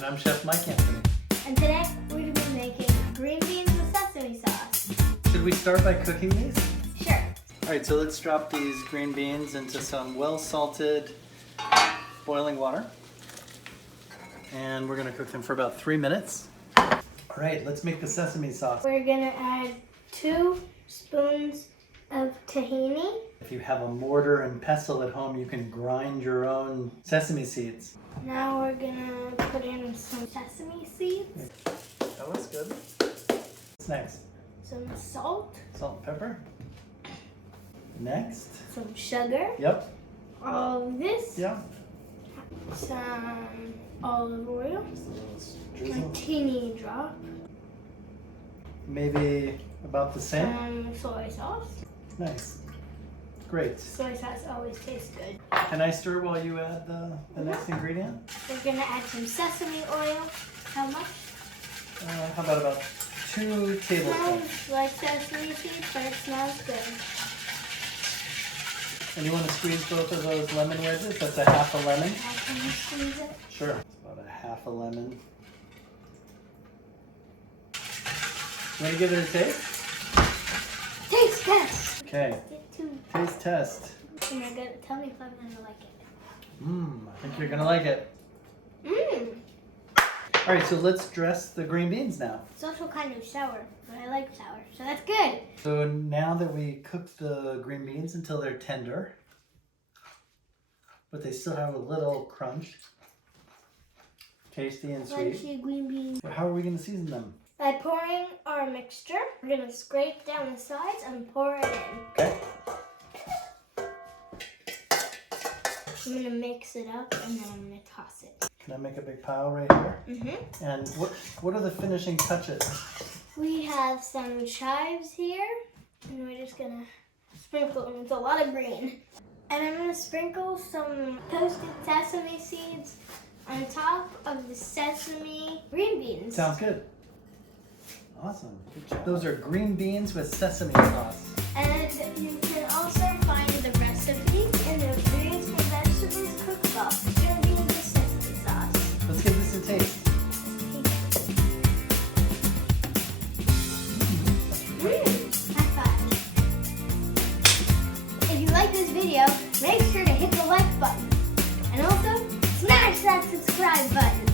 And I'm Chef Mike Anthony. And today we're going to be making green beans with sesame sauce. Should we start by cooking these? Sure. Alright, so let's drop these green beans into some well-salted boiling water. And we're going to cook them for about 3 minutes. Alright, let's make the sesame sauce. We're going to add 2 spoons of tahini. If you have a mortar and pestle at home, you can grind your own sesame seeds. Now we're going to put in some sesame seeds. That looks good. What's next? Some salt. Salt and pepper. Next. Some sugar. Yep. All of this. Yeah. Some olive oil. A Drizzle. teeny drop. Maybe about the same. Some soy sauce. Nice. Great. Soy sauce always tastes good. Can I stir while you add the next ingredient? We're going to add some sesame oil. How much? How about 2 tablespoons? Smells like sesame seeds, but it smells good. And you want to squeeze both of those lemon wedges? That's a half a lemon? Can you squeeze it? Sure. It's about a half a lemon. You want to give it a taste? Taste test! Okay. Get 2. Taste test. And you're gonna tell me if I'm gonna like it. I think you're going to like it. All right, so let's dress the green beans now. It's also kind of sour, but I like sour, so that's good. So now that we cooked the green beans until they're tender, but they still have a little crunch, tasty and sweet. Crunchy green beans. How are we going to season them? By pouring our mixture, we're gonna scrape down the sides and pour it in. Okay. I'm gonna mix it up and then I'm gonna toss it. Can I make a big pile right here? And what are the finishing touches? We have some chives here, and we're just gonna sprinkle them. It's a lot of green. And I'm gonna sprinkle some toasted sesame seeds on top of the sesame green beans. Sounds good. Awesome. Those are green beans with sesame sauce. And you can also find the recipe in the Ingredients for Vegetables cookbook. Green beans with sesame sauce. Let's give this a taste. High five. If you like this video, make sure to hit the like button. And also, smash that subscribe button.